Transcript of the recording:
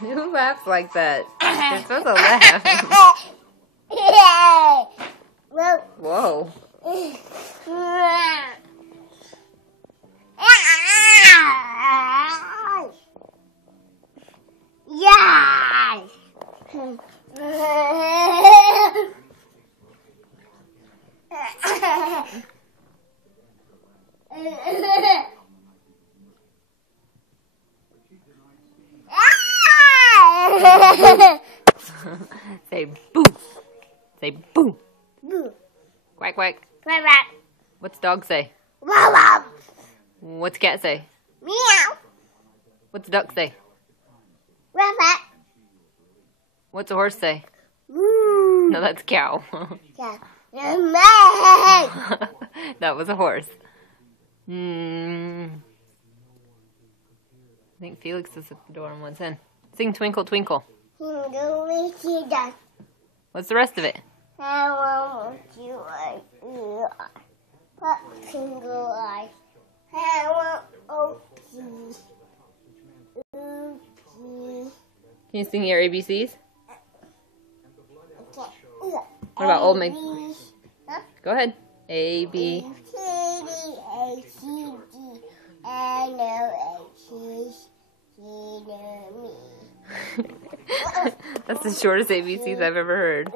Who laughs like that? You're supposed to laugh. Whoa. Say boo. Say boo. Boo. Quack quack. Quack quack. What's dog say? Wow wow. What's cat say? Meow. What's duck say? Quack quack. What's a horse say? Woo. No, that's cow. Yeah. That was a horse. I think Felix is at the door and wants in. Sing Twinkle Twinkle. What's the rest of it? I want you like you are. What single eye? I want Okie. Okie. Can you sing your ABCs? Okay. What about Old Maid? Huh? Go ahead. A, B. A, C, D, N, O, H, G, D, me. That's the shortest ABCs I've ever heard.